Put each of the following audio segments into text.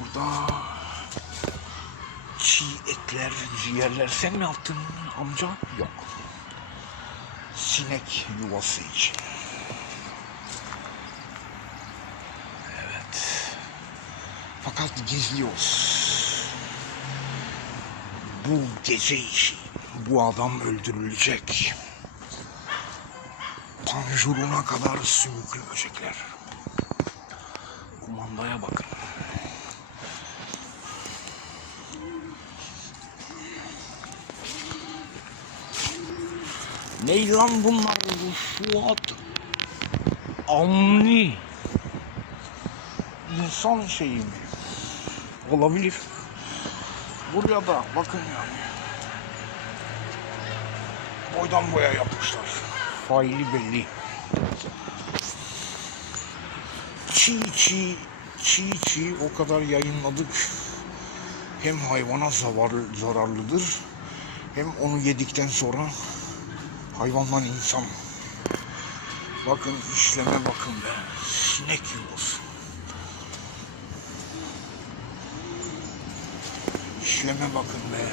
Burada çiğ etler, ciğerler sen mi yaptın amca? Yok. Sinek yuvası için. Evet. Fakat gizliyoruz. Bu gece işi bu adam öldürülecek. Panjuruna kadar sümükleyecekler. Kumandaya bakın. Ne lan bunlar? Fuat. Avni. İnsan şeyi mi? Olabilir. Buraya da bakın yani. Boydan boya yapmışlar. Faili belli. Çiğ çiğ, çiğ çiğ o kadar yayınladık. Hem hayvana zarar, zararlıdır hem onu yedikten sonra hayvandan insan. Bakın işleme bakın be. Sinek yuvası. İşleme bakın be.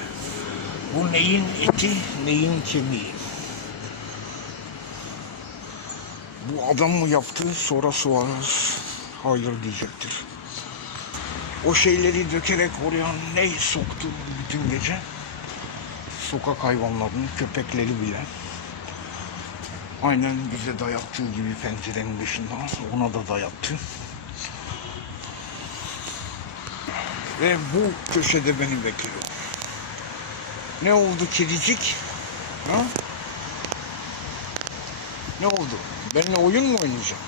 Bu neyin eti, neyin kemiği. Bu adam mı yaptı, sonra Suarez hayır diyecektir. O şeyleri dökerek oraya ne soktu bütün gece? Sokak hayvanlarının köpekleri bile. Aynen bize dayattığı gibi pencerenin dışından ona da dayattı. Ve bu köşede beni bekliyor. Ne oldu kedicik? Ha? Ne oldu? Benimle oyun mu oynayacak?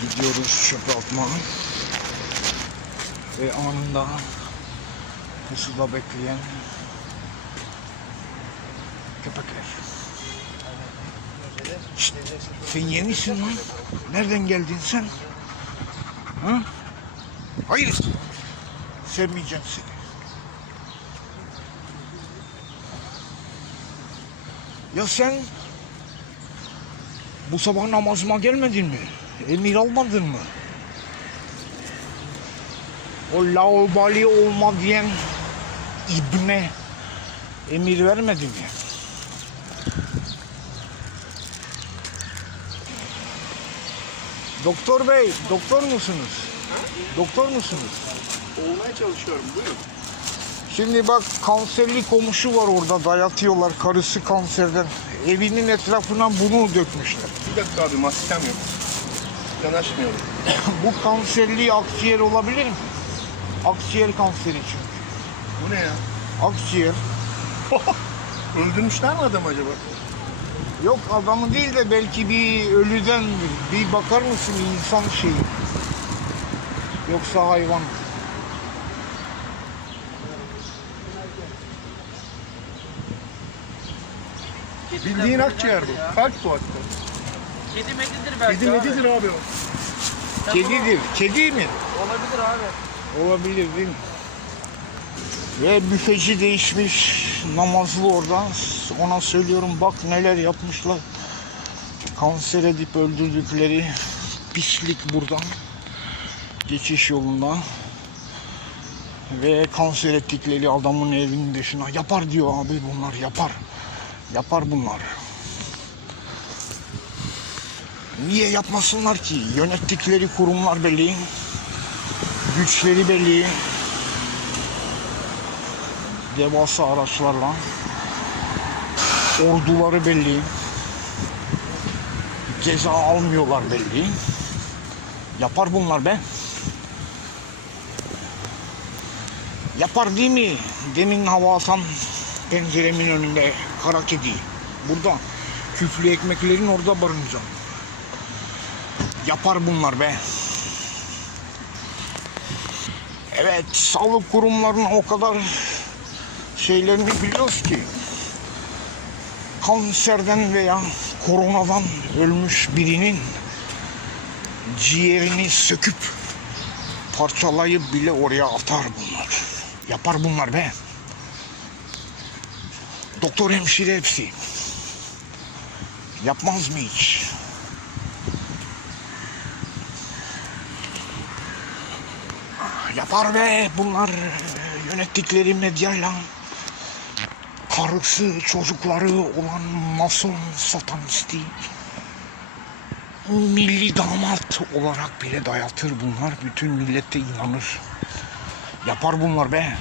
Gidiyoruz çöpe atmaya. Ve anında pusuda bekleyen köpekler. Şşt, sen yenisin lan. Nereden geldin sen? Ha? Hayır. Sevmeyeceğim seni. Ya sen bu sabah namazıma gelmedin mi? Emir almadın mı? O laubali olma diyen ibne emir vermedi mi? Doktor bey, doktor musunuz? Doktor musunuz? Olmaya çalışıyorum. Buyurun. Şimdi bak kanserli komşu var orada dayatıyorlar karısı kanserden. Evinin etrafına bunu dökmüşler. Bir dakika abi maskem yok. Yanaşmıyorum. Bu kanserli akciğer olabilir mi? Akciğer kanseri çünkü. Bu ne ya? Akciğer. Öldürmüşler mi adam acaba? Yok adamı değil de belki bir ölüden bir bakar mısın insan şeyi. Yoksa hayvan. Bildiğin akciğer bu. Kalp bu hatta. Kedi medidir belki Kedi abi. medidir abi o. Kedidir. Kedi mi? Olabilir abi. Olabilir değil mi? Ve büfeci değişmiş namazlı orada. Ona söylüyorum bak neler yapmışlar. Kanser edip öldürdükleri pislik buradan. Geçiş yolunda. Ve kanser ettikleri adamın evinin dışına yapar diyor abi bunlar yapar. Yapar bunlar. Niye yapmasınlar ki? Yönettikleri kurumlar belli. Güçleri belli. Devasa araçlarla. Orduları belli. Ceza almıyorlar belli. Yapar bunlar be. Yapar değil mi? Demin hava atan penceremin önünde kara kedi. Burada küflü ekmeklerin orada barınacağım. Yapar bunlar be. Evet, sağlık kurumlarının o kadar şeylerini biliyoruz ki kanserden veya koronadan ölmüş birinin ciğerini söküp parçalayıp bile oraya atar bunlar. Yapar bunlar be. Doktor hemşire hepsi. Yapmaz mı hiç? Yapar ve bunlar yönettikleri medyayla karısı çocukları olan mason satanisti milli damat olarak bile dayatır bunlar. Bütün millet de inanır. Yapar bunlar be.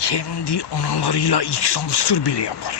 Kendi analarıyla ilk samsır bile yapar.